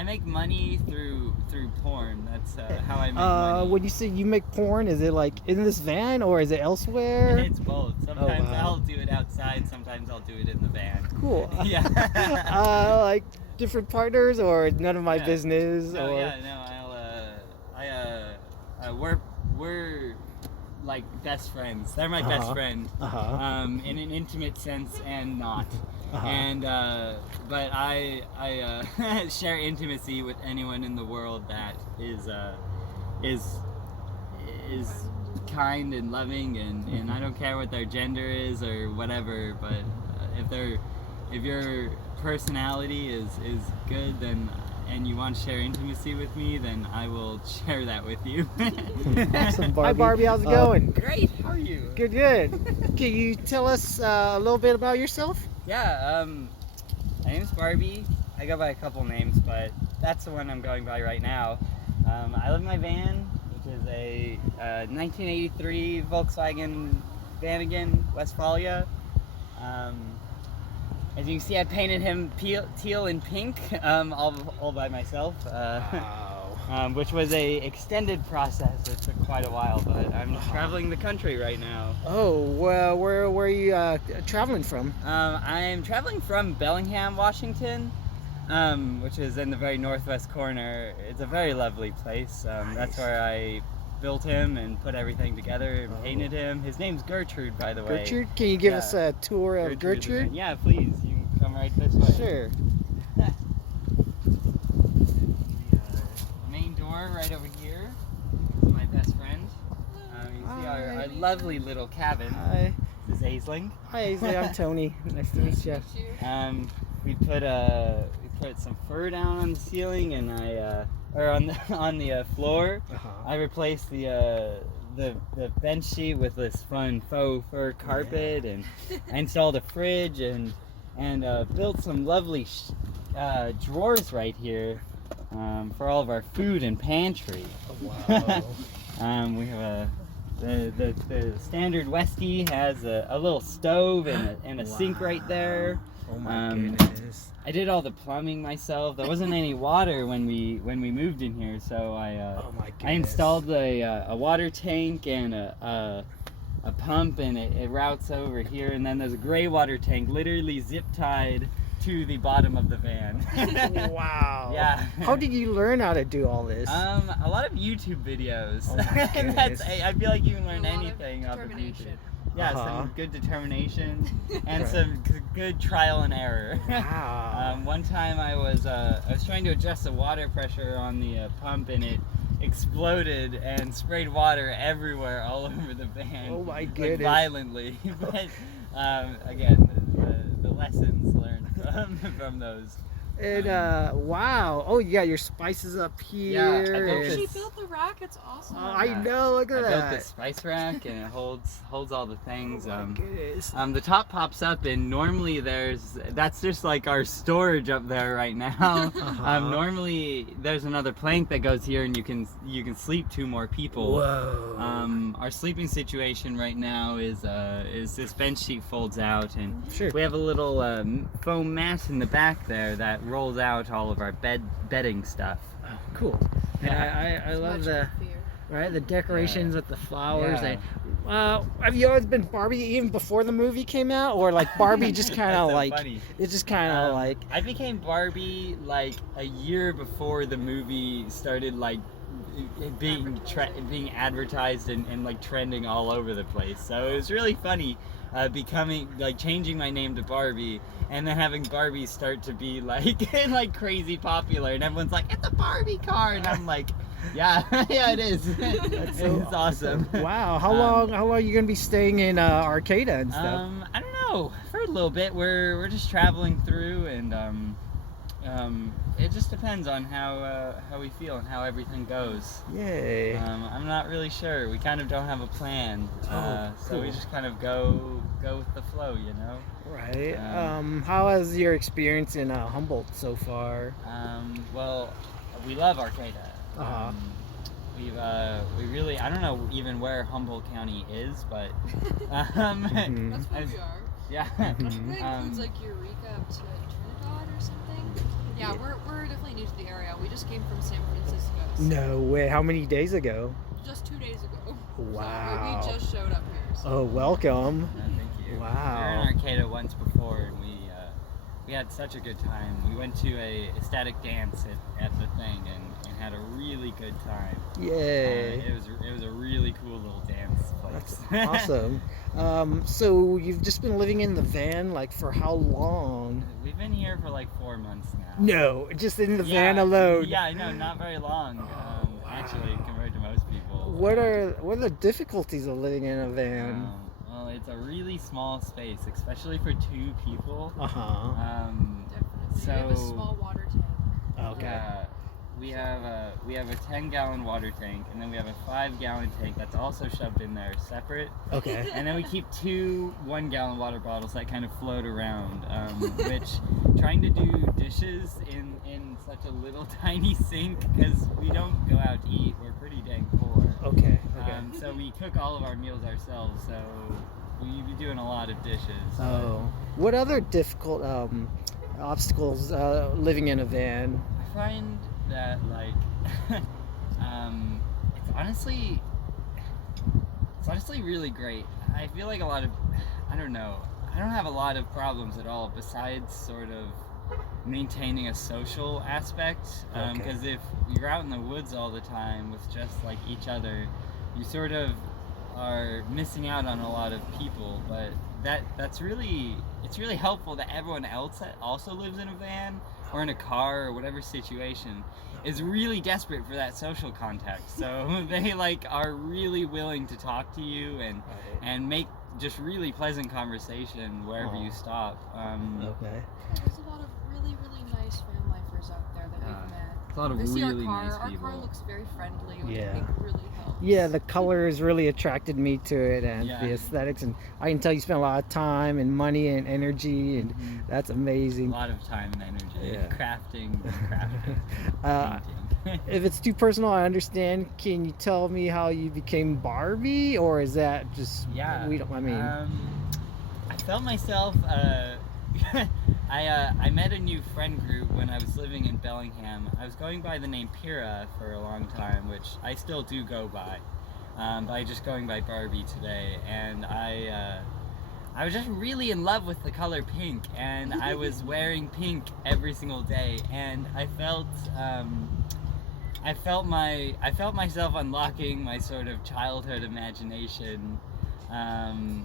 I make money through porn. That's how I make money. When you say you make porn, is it like in this van or is it elsewhere? It's both. Sometimes wow. I'll do it outside. Sometimes I'll do it in the van. Cool. Yeah. Like different partners or none of my business? No, or... yeah, no. We're like best friends. They're my best friend. In an intimate sense and not. And but I share intimacy with anyone in the world that is kind and loving, and I don't care what their gender is or whatever, but if your personality is good, then and you want to share intimacy with me, then I will share that with you. Awesome, Barbie. Hi Barbie, how's it going? Great, how are you? Good. Can you tell us a little bit about yourself? Yeah, my name's Barbie. I go by a couple names, but that's the one I'm going by right now. I live in my van, which is a 1983 Volkswagen Vanagon Westfalia. As you can see, I painted him teal and pink, all by myself. Wow. Which was a extended process. It took quite a while, but I'm traveling the country right now. Oh, well, where are you traveling from? I'm traveling from Bellingham, Washington, which is in the very northwest corner. It's a very lovely place. Nice. That's where I built him and put everything together and painted him. His name's Gertrude, by the way. Gertrude? Can you give us a tour of Gertrude? Yeah, please. You can come right this way. Sure. Main door right over here. This is my best friend. You can see our lovely little cabin. Hi. This is Aisling. Hi, Aisley. I'm Tony. Nice to meet you. We put some fur down on the ceiling, and on the floor. I replaced the bench sheet with this fun faux fur carpet, and I installed a fridge and built some lovely drawers right here for all of our food and pantry. Oh, wow. We have the standard Westie has a little stove and a sink right there. Oh my goodness. I did all the plumbing myself. There wasn't any water when we moved in here, so I installed a water tank and a pump, and it routes over here, and then there's a gray water tank literally zip tied to the bottom of the van. Wow. Yeah. How did you learn how to do all this? A lot of YouTube videos. Oh my goodness. I feel like you can learn anything off of YouTube. Yeah, some good determination and some good trial and error. Wow. One time I was trying to adjust the water pressure on the pump, and it exploded and sprayed water everywhere all over the van. Oh my goodness. Like violently. But again, the lessons learned from those. And wow. Oh, you got your spices up here. Yeah, She built the rack. It's awesome. Oh, I know. Look at I that. built this spice rack, and it holds all the things. Oh my goodness. The top pops up, and normally that's just like our storage up there right now. Normally there's another plank that goes here, and you can sleep 2 more people. Whoa. Our sleeping situation right now is this bench sheet folds out, and Sure. we have a little foam mat in the back there that rolls out all of our bedding stuff. Oh, cool. Yeah. I love the decorations with the flowers. Yeah. Have you always been Barbie even before the movie came out, or like Barbie just kind of That's so like funny. it's just kind of like I became Barbie like a year before the movie started like being advertised and like trending all over the place. So it was really funny changing my name to Barbie, and then having Barbie start to be like like crazy popular, and everyone's like, it's a Barbie car, and I'm like, yeah, yeah, it is. It's awesome. Wow. How long are you gonna be staying in Arcata and stuff? I don't know. For a little bit. We're just traveling through, and it just depends on how we feel and how everything goes. Yay. I'm not really sure. We kind of don't have a plan. Cool. So we just kind of go with the flow, you know? Right. How has your experience in Humboldt so far? Well, we love Arcata. We really, I don't know even where Humboldt County is, but That's where we are. yeah. That includes like Eureka up to Trinidad or something. Yeah, we're definitely new to the area. We just came from San Francisco. So No way. How many days ago? just 2 days ago. Wow. So we just showed up here. So. Oh, welcome. Thank you. Wow. We were in Arcata once before, and we had such a good time. We went to a ecstatic dance at the thing and had a really good time. Yay. It was a really cool little dance place. That's awesome. So you've just been living in the van, like, for how long? We've been here for like 4 months now. No, just in the Yeah, van alone. Yeah, I know, not very long. Actually, compared to most people. What are the difficulties of living in a van? Well, it's a really small space, especially for 2 people. Uh-huh. Definitely. So we have a small water tank. Okay. We have a 10-gallon water tank, and then we have a 5-gallon tank that's also shoved in there separate. Okay. And then we keep 2 1-gallon water bottles that kind of float around, which trying to do dishes in such a little tiny sink, because we don't go out to eat, we're pretty dang poor. Okay. So we cook all of our meals ourselves, so we be doing a lot of dishes. Oh. What other difficult obstacles living in a van? I find that, like, it's honestly really great. I feel like I don't have a lot of problems at all besides sort of maintaining a social aspect, because if you're out in the woods all the time with just like each other, you sort of are missing out on a lot of people. But it's really helpful that everyone else that also lives in a van or in a car or whatever situation is really desperate for that social contact, so they like are really willing to talk to you and make just really pleasant conversation wherever you stop. Okay. There's a lot of really, really nice van lifers out there that we've met. It's a lot of They see really our car. nice Our people. car looks very friendly, which Yeah. I think really helps. Yeah, the colors really attracted me to it, and Yeah. the aesthetics, and I can tell you spent a lot of time and money and energy, and that's A amazing. lot of time and energy, Yeah. crafting, painting. If it's too personal, I understand. Can you tell me how you became Barbie, or is that just Yeah. we don't? I mean, I felt myself. I met a new friend group when I was living in Bellingham. I was going by the name Pira for a long time, which I still do go by, by just going by Barbie today. And I was just really in love with the color pink, and I was wearing pink every single day, and I felt myself unlocking my sort of childhood imagination, and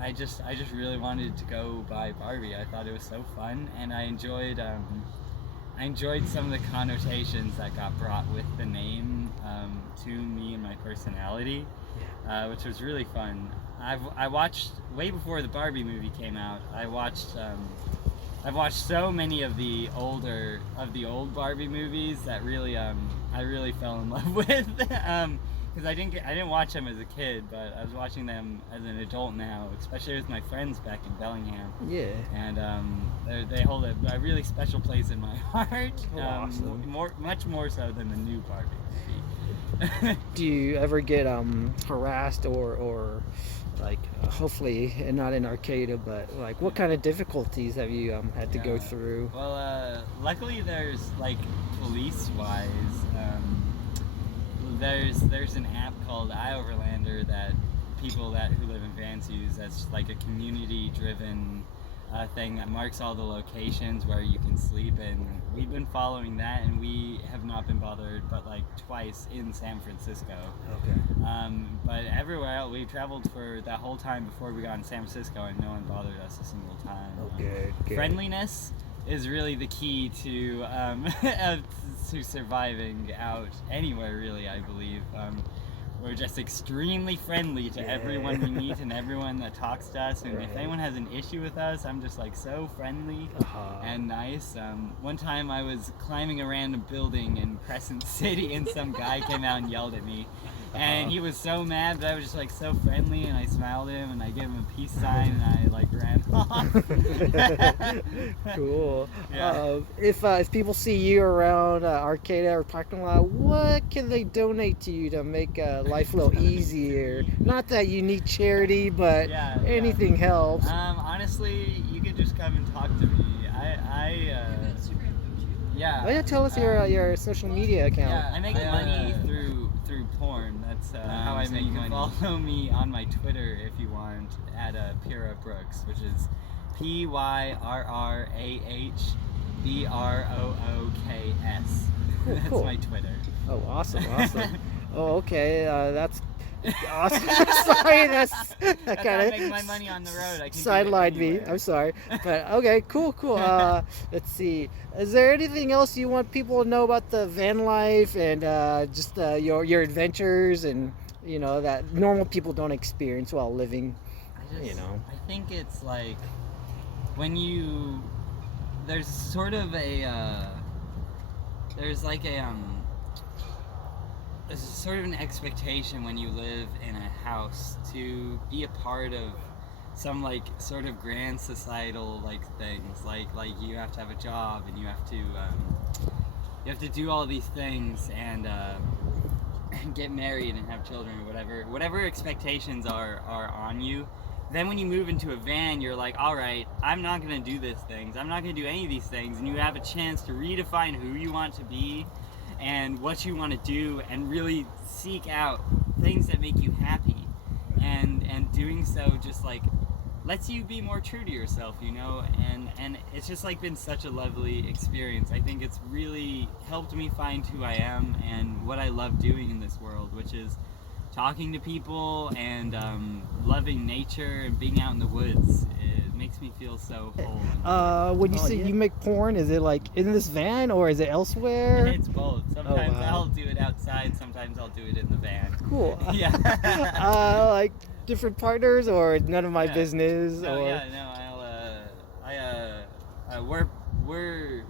I just really wanted to go by Barbie. I thought it was so fun, and I enjoyed some of the connotations that got brought with the name to me and my personality, which was really fun. I watched way before the Barbie movie came out. I've watched so many of the old Barbie movies that really I really fell in love with. Because I didn't watch them as a kid, but I was watching them as an adult now, especially with my friends back in Bellingham. yeah. And they hold a really special place in my heart, Awesome. much more so than the new Barbie movie. Do you ever get harassed or like hopefully and not in Arcata, but like what kind of difficulties have you had to go Yeah. through? Well, luckily there's like police-wise, there's an app called iOverlander that people who live in vans use. That's like a community-driven thing that marks all the locations where you can sleep, and we've been following that, and we have not been bothered but like twice in San Francisco. Okay. But everywhere else, we traveled for that whole time before we got in San Francisco, and no one bothered us a single time. Good. Friendliness is really the key to to surviving out anywhere, really, I believe. We're just extremely friendly to everyone we meet and everyone that talks to us, and if anyone has an issue with us, I'm just like so friendly and nice. One time I was climbing a random building in Crescent City, and some guy came out and yelled at me, and he was so mad, but I was just like so friendly, and I smiled at him and I gave him a peace sign, and I like ran off. Cool. Yeah. If people see you around Arcata or parking lot, what can they donate to you to make life a little easier? Not that you need charity, but Yeah, anything helps. Honestly, you could just come and talk to me. You have Instagram, don't you? Yeah. Oh yeah, tell us your social media account. Yeah, I make money through porn. That's how I make money. Follow me on my Twitter if you want at Pyrrha Brooks, which is PYRRAHBROOKS. Cool, That's cool. my Twitter. Oh, awesome. Oh, okay. That's awesome. Sorry, that That's kind how I of make my money on the road. I can sidelined do it me. anywhere. I'm sorry, but okay, cool. Let's see. Is there anything else you want people to know about the van life and just your adventures and that normal people don't experience while living? I think it's like when there's sort of there's like there's sort of an expectation when you live in a house to be a part of some like sort of grand societal like things, like you have to have a job and you have to do all these things and get married and have children or whatever expectations are on you. Then when you move into a van, you're like, all right, I'm not going to do these things. I'm not going to do any of these things. And you have a chance to redefine who you want to be and what you want to do and really seek out things that make you happy. And doing so just like lets you be more true to yourself, and it's just like been such a lovely experience. I think it's really helped me find who I am and what I love doing in this world, which is talking to people and loving nature and being out in the woods. It makes me feel so whole. When you say you make porn, is it like in this van or is it elsewhere? It's both. Sometimes wow. I'll do it outside, sometimes I'll do it in the van. Cool. Yeah. Like different partners or none of my business? No, or... yeah, no, we're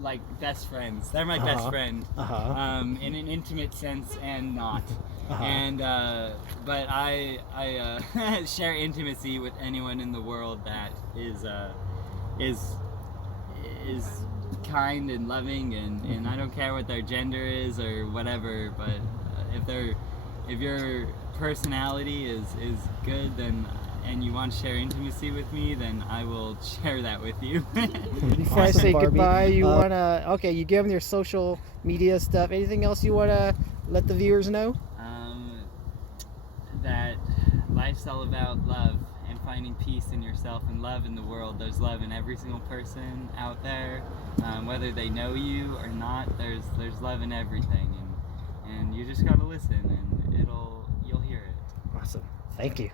like best friends. They're my best friend. In an intimate sense and not. And but I share intimacy with anyone in the world that is kind and loving, and I don't care what their gender is or whatever, but if your personality is good, then and you want to share intimacy with me, then I will share that with you. Before I say Barbie. goodbye, you you give them your social media stuff. Anything else you wanna let the viewers know? That life's all about love and finding peace in yourself and love in the world. There's love in every single person out there, whether they know you or not. There's love in everything, and you just gotta listen, and you'll hear it. Awesome. Thank you.